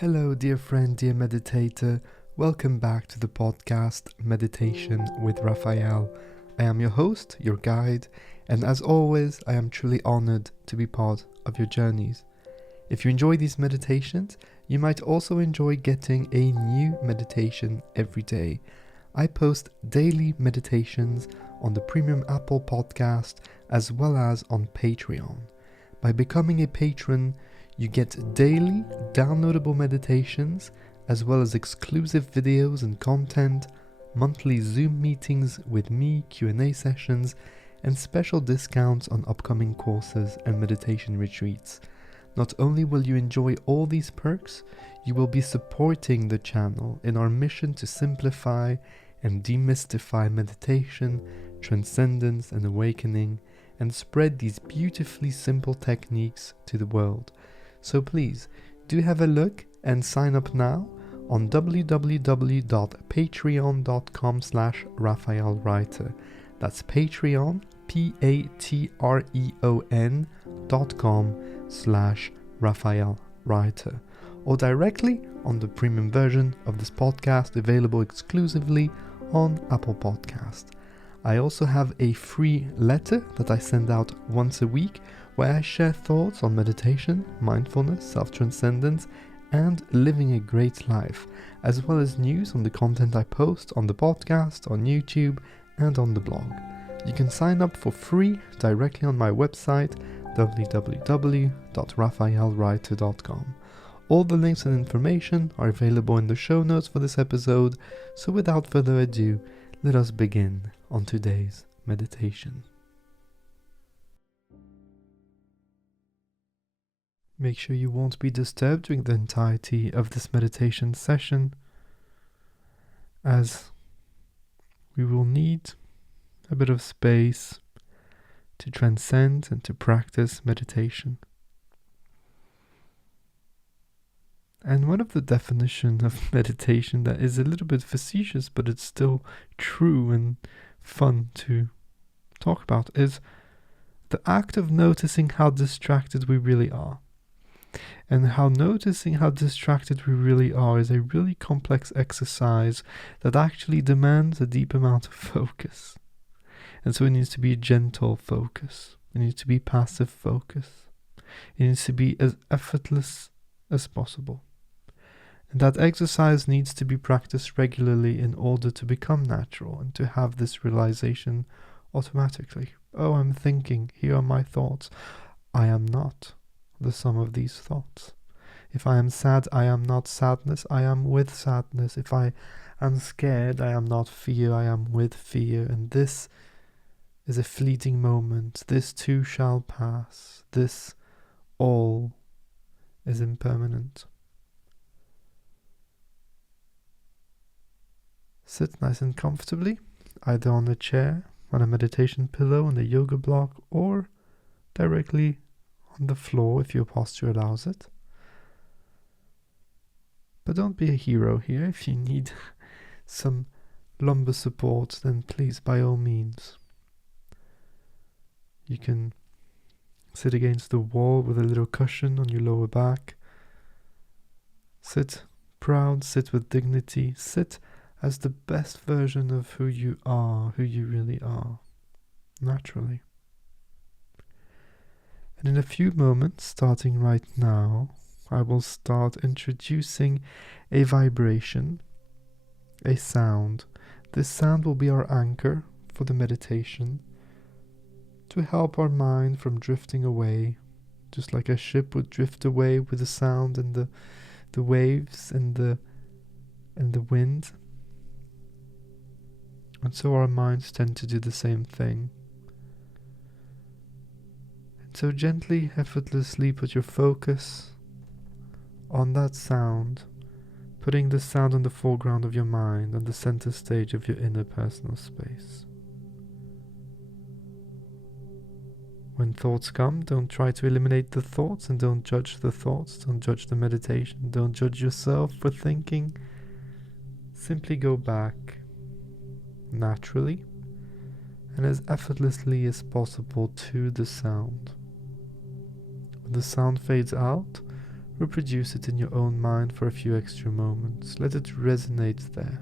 Hello, dear friend, dear meditator. Welcome back to the podcast Meditation with Raphael. I am your host, your guide, and as always, I am truly honored to be part of your journeys. If you enjoy these meditations, you might also enjoy getting a new meditation every day. I post daily meditations on the Premium Apple podcast as well as on Patreon. By becoming a patron, you get daily downloadable meditations as well as exclusive videos and content, monthly Zoom meetings with me, Q&A sessions, and special discounts on upcoming courses and meditation retreats. Not only will you enjoy all these perks, you will be supporting the channel in our mission to simplify and demystify meditation, transcendence and awakening, and spread these beautifully simple techniques to the world. So please, do have a look and sign up now on www.patreon.com/RaphaelWriter. That's Patreon, patreon.com/RaphaelWriter, or directly on the premium version of this podcast available exclusively on Apple Podcast. I also have a free letter that I send out once a week where I share thoughts on meditation, mindfulness, self-transcendence, and living a great life, as well as news on the content I post on the podcast, on YouTube, and on the blog. You can sign up for free directly on my website, www.raphaelwriter.com. All the links and information are available in the show notes for this episode, so without further ado, let us begin on today's meditation. Make sure you won't be disturbed during the entirety of this meditation session, as we will need a bit of space to transcend and to practice meditation. And one of the definitions of meditation that is a little bit facetious, but it's still true and fun to talk about, is the act of noticing how distracted we really are. And how noticing how distracted we really are is a really complex exercise that actually demands a deep amount of focus. And so it needs to be gentle focus. It needs to be passive focus. It needs to be as effortless as possible. And that exercise needs to be practiced regularly in order to become natural and to have this realization automatically. Oh, I'm thinking, here are my thoughts. I am not the sum of these thoughts. If I am sad, I am not sadness, I am with sadness. If I am scared, I am not fear, I am with fear. And this is a fleeting moment. This too shall pass. This all is impermanent. Sit nice and comfortably, either on a chair, on a meditation pillow, on a yoga block, or directly on the floor if your posture allows it. But don't be a hero here. If you need some lumbar support, then please, by all means. You can sit against the wall with a little cushion on your lower back. Sit proud, sit with dignity, sit as the best version of who you are, who you really are, naturally. And in a few moments, starting right now, I will start introducing a vibration, a sound. This sound will be our anchor for the meditation to help our mind from drifting away, just like a ship would drift away with the sound and the waves and the wind. And so our minds tend to do the same thing. So gently, effortlessly put your focus on that sound, putting the sound on the foreground of your mind, on the center stage of your inner personal space. When thoughts come, don't try to eliminate the thoughts and don't judge the thoughts, don't judge the meditation, don't judge yourself for thinking. Simply go back naturally and as effortlessly as possible to the sound. When the sound fades out, Reproduce it in your own mind for a few extra moments. Let it resonate there.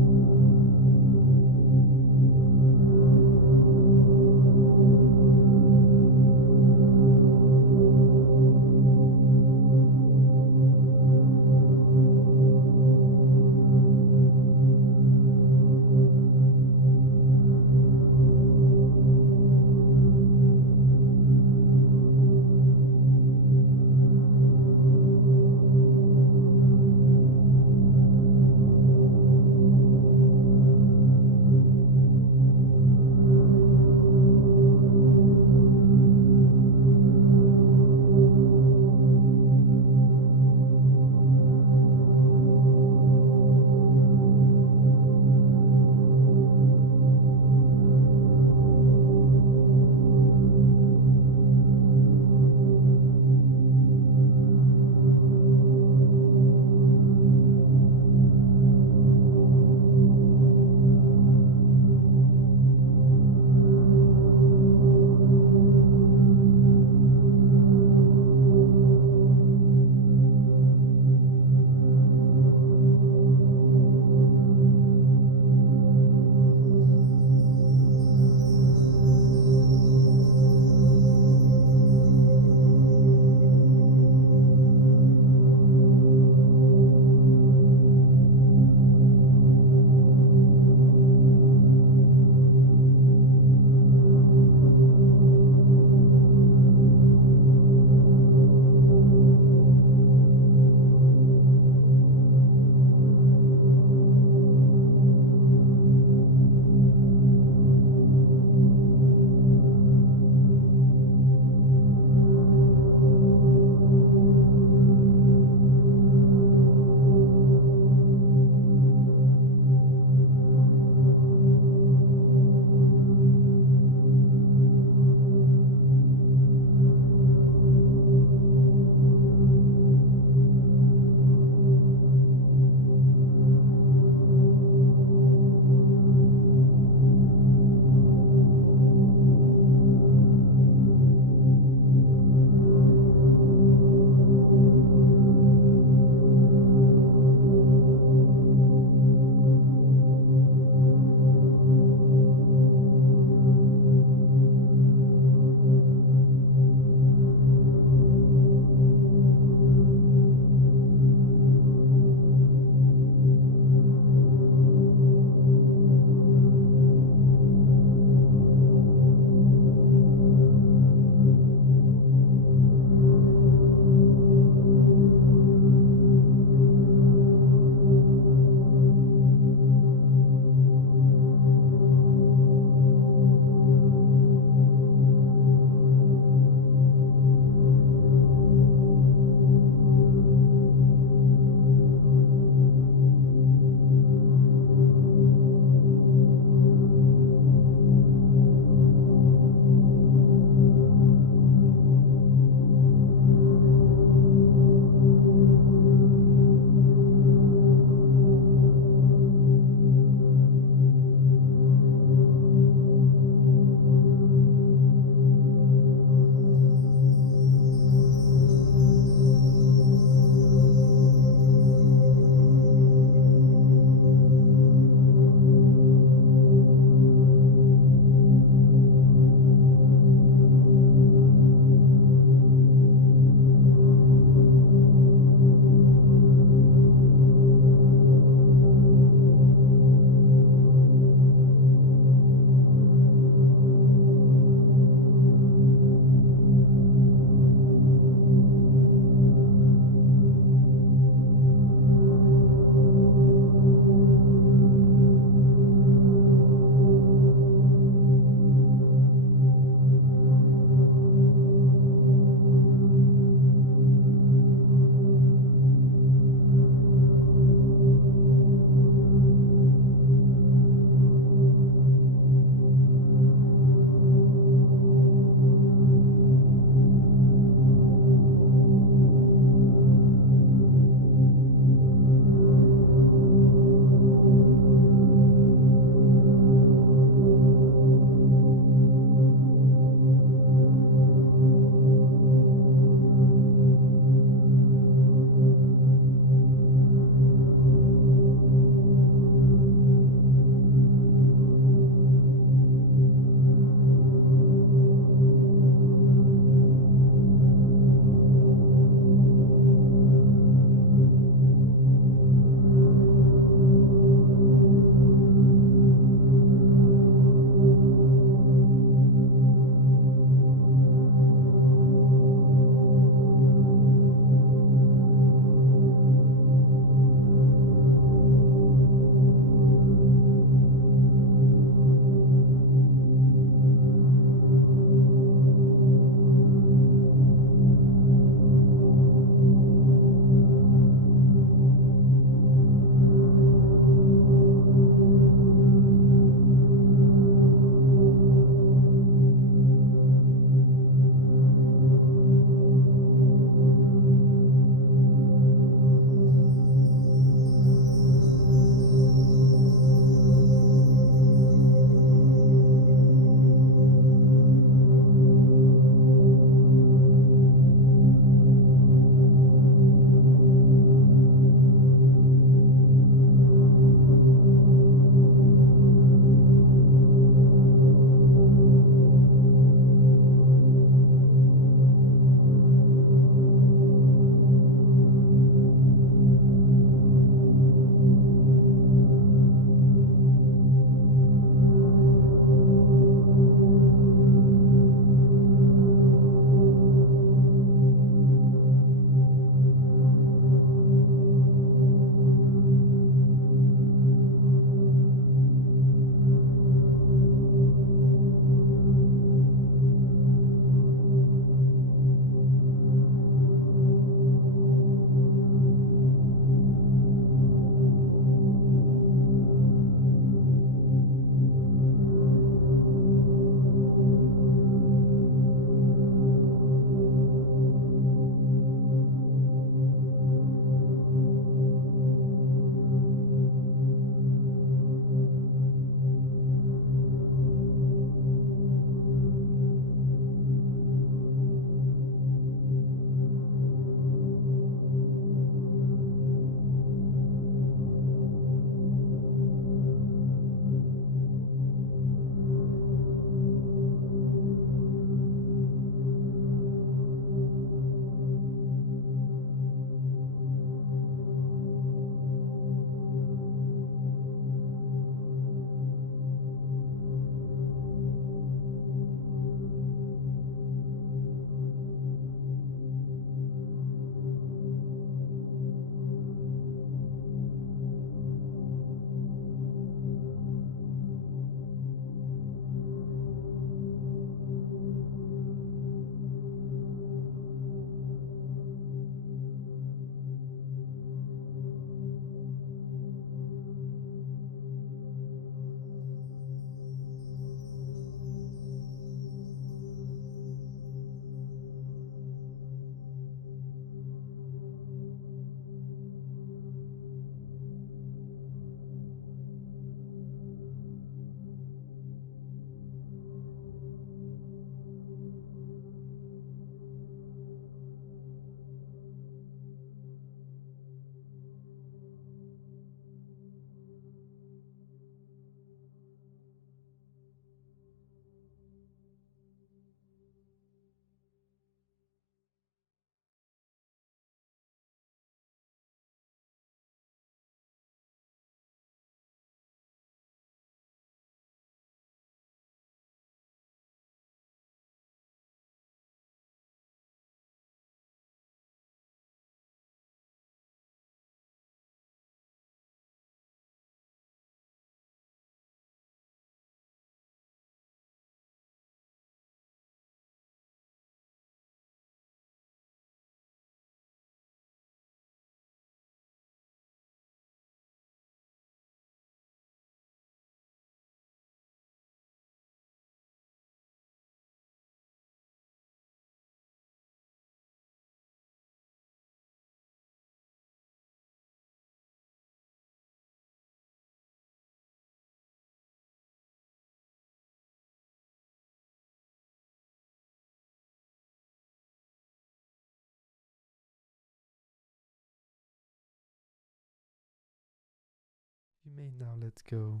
You may now let go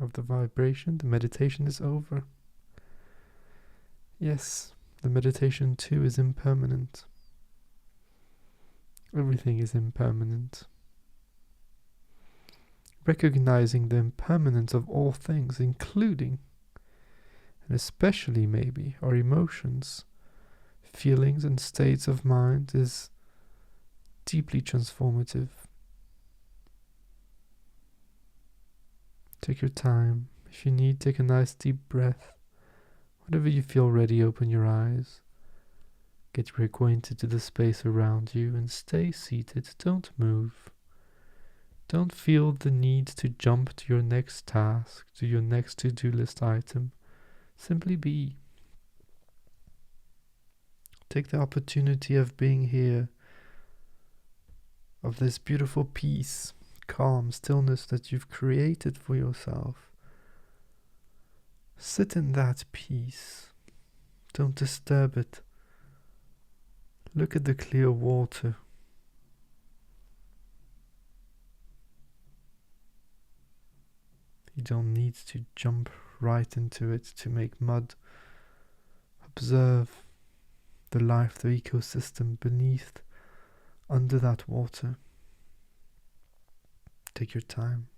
of the vibration. The meditation is over. Yes, the meditation too is impermanent. Everything is impermanent. Recognizing the impermanence of all things, including and especially maybe our emotions, feelings and states of mind, is deeply transformative. Take your time. If you need, take a nice deep breath. Whenever you feel ready, open your eyes. Get reacquainted to the space around you and stay seated. Don't move. Don't feel the need to jump to your next task, to your next to-do list item. Simply be. Take the opportunity of being here, of this beautiful peace, calm, stillness that you've created for yourself. Sit in that peace. Don't disturb it. Look at the clear water. You don't need to jump right into it to make mud. Observe the life, the ecosystem beneath, under that water. Take your time.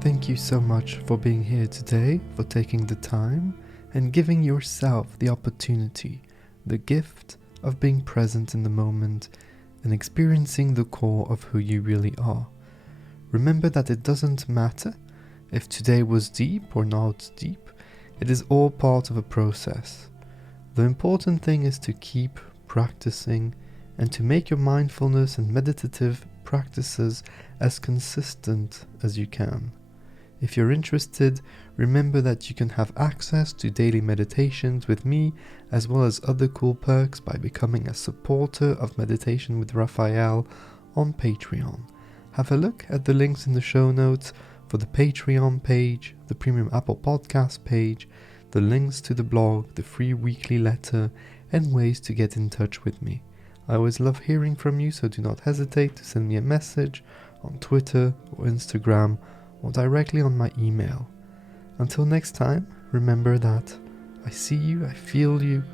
Thank you so much for being here today, for taking the time and giving yourself the opportunity, the gift of being present in the moment and experiencing the core of who you really are. Remember that it doesn't matter if today was deep or not deep, it is all part of a process. The important thing is to keep practicing and to make your mindfulness and meditative practices as consistent as you can. If you're interested, remember that you can have access to daily meditations with me, as well as other cool perks by becoming a supporter of Meditation with Raphael on Patreon. Have a look at the links in the show notes for the Patreon page, the Premium Apple Podcast page, the links to the blog, the free weekly letter, and ways to get in touch with me. I always love hearing from you, so do not hesitate to send me a message on Twitter or Instagram, or directly on my email. Until next time, remember that I see you, I feel you,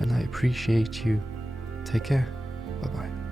and I appreciate you. Take care. Bye-bye.